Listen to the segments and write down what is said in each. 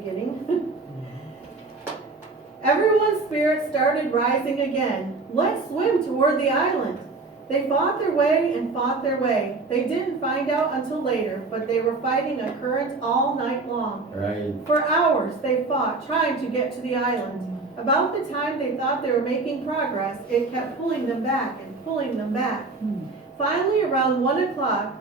beginning. Everyone's spirits started rising again. Let's swim toward the island. They fought their way and fought their way. They didn't find out until later, but they were fighting a current all night long. Right. For hours they fought, trying to get to the island. About the time they thought they were making progress, it kept pulling them back and pulling them back. Finally, around 1 o'clock,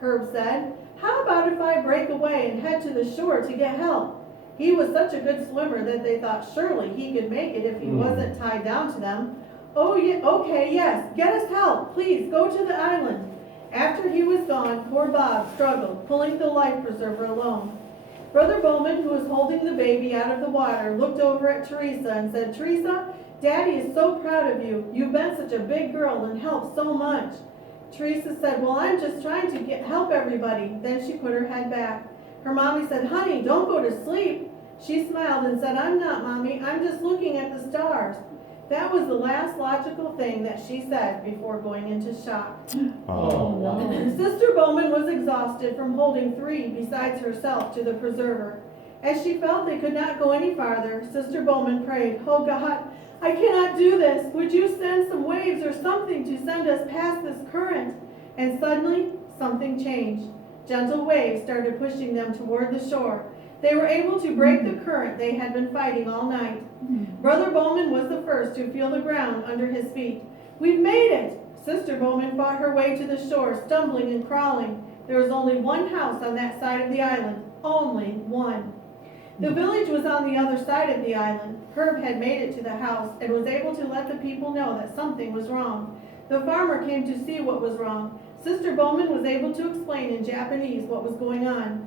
Herb said, "How about if I break away and head to the shore to get help?" He was such a good swimmer that they thought surely he could make it if he wasn't tied down to them. "Oh, yeah, okay, yes, get us help. Please, go to the island." After he was gone, poor Bob struggled, pulling the life preserver alone. Brother Bowman, who was holding the baby out of the water, looked over at Teresa and said, "Teresa, Daddy is so proud of you. You've been such a big girl and helped so much." Teresa said, "Well, I'm just trying to help everybody." Then she put her head back. Her mommy said, "Honey, don't go to sleep." She smiled and said, "I'm not, Mommy. I'm just looking at the stars." That was the last logical thing that she said before going into shock. Oh, wow. Sister Bowman was exhausted from holding 3 besides herself to the preserver. As she felt they could not go any farther, Sister Bowman prayed, "Oh God, I cannot do this. Would you send some waves or something to send us past this current?" And suddenly, something changed. Gentle waves started pushing them toward the shore. They were able to break the current they had been fighting all night. Brother Bowman was the first to feel the ground under his feet. "We've made it!" Sister Bowman fought her way to the shore, stumbling and crawling. There was only one house on that side of the island. Only one. The village was on the other side of the island. Herb had made it to the house and was able to let the people know that something was wrong. The farmer came to see what was wrong. Sister Bowman was able to explain in Japanese what was going on.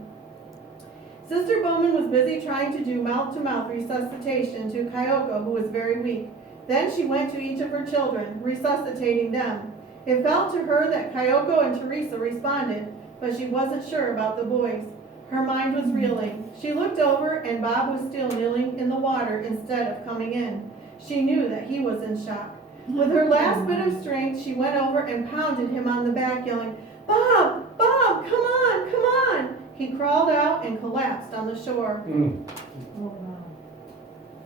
Sister Bowman was busy trying to do mouth-to-mouth resuscitation to Kyoko, who was very weak. Then she went to each of her children, resuscitating them. It felt to her that Kyoko and Teresa responded, but she wasn't sure about the boys. Her mind was reeling. She looked over, and Bob was still kneeling in the water instead of coming in. She knew that he was in shock. With her last bit of strength, she went over and pounded him on the back, yelling, "Bob! Bob, come on, come on!" He crawled out and collapsed on the shore.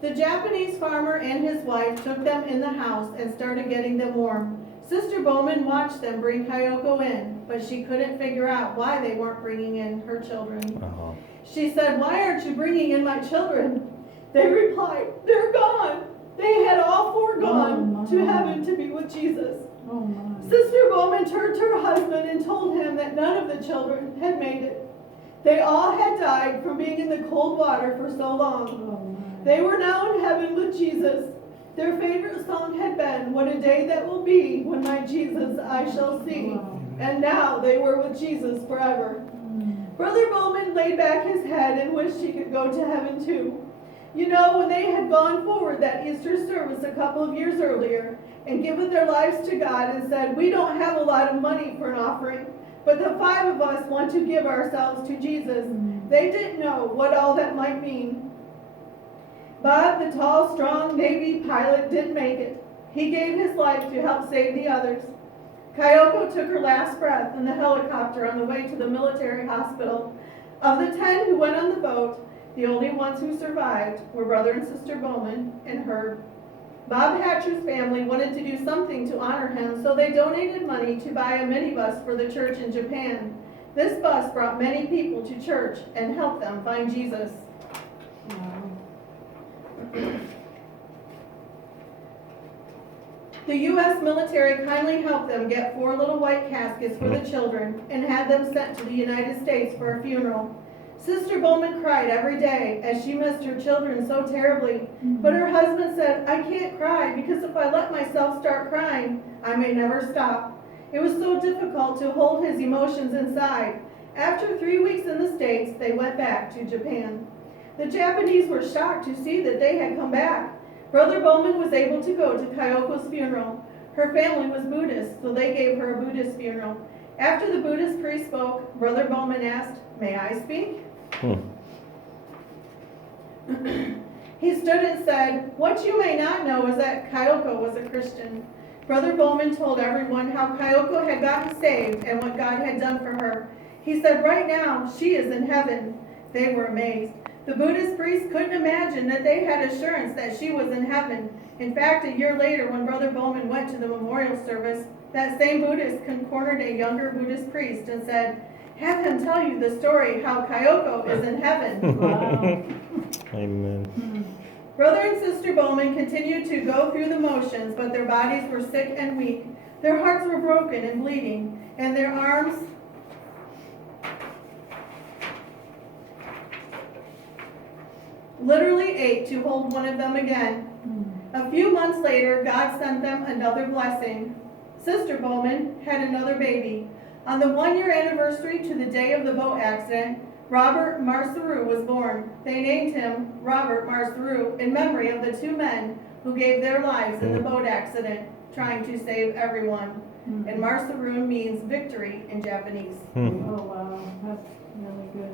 The Japanese farmer and his wife took them in the house and started getting them warm. Sister Bowman watched them bring Kyoko in, but she couldn't figure out why they weren't bringing in her children. She said, "Why aren't you bringing in my children?" They replied, "They're gone. They had all 4 gone to heaven to be with Jesus." Sister Bowman turned to her husband and told him that none of the children had made it. They all had died from being in the cold water for so long. They were now in heaven with Jesus. Their favorite song had been, "What a day that will be when my Jesus I shall see." And now they were with Jesus forever. Brother Bowman laid back his head and wished he could go to heaven too. You know, when they had gone forward that Easter service a couple of years earlier and given their lives to God and said, "We don't have a lot of money for an offering, but the 5 of us want to give ourselves to Jesus," they didn't know what all that might mean. Bob, the tall, strong Navy pilot, didn't make it. He gave his life to help save the others. Kyoko took her last breath in the helicopter on the way to the military hospital. Of the 10 who went on the boat, the only ones who survived were Brother and Sister Bowman and Herb. Bob Hatcher's family wanted to do something to honor him, so they donated money to buy a minibus for the church in Japan. This bus brought many people to church and helped them find Jesus. The U.S. military kindly helped them get 4 little white caskets for the children and had them sent to the United States for a funeral. Sister Bowman cried every day as she missed her children so terribly, but her husband said, "I can't cry because if I let myself start crying, I may never stop." It was so difficult to hold his emotions inside. After 3 weeks in the States, they went back to Japan. The Japanese were shocked to see that they had come back. Brother Bowman was able to go to Kyoko's funeral. Her family was Buddhist, so they gave her a Buddhist funeral. After the Buddhist priest spoke, Brother Bowman asked, "May I speak?" He stood and said, "What you may not know is that Kyoko was a Christian." Brother Bowman told everyone how Kyoko had gotten saved and what God had done for her. He said, "Right now, she is in heaven." They were amazed. The Buddhist priest couldn't imagine that they had assurance that she was in heaven. In fact, a year later, when Brother Bowman went to the memorial service, that same Buddhist cornered a younger Buddhist priest and said, "Have him tell you the story how Kyoko is in heaven." Wow. Amen. Brother and Sister Bowman continued to go through the motions, but their bodies were sick and weak. Their hearts were broken and bleeding, and their arms literally ached to hold one of them again. A few months later, God sent them another blessing. Sister Bowman had another baby. On the 1-year anniversary to the day of the boat accident, Robert Marceau was born. They named him Robert Marceau in memory of the 2 men who gave their lives in the boat accident, trying to save everyone. And Marceau means victory in Japanese. Oh, wow. That's really good.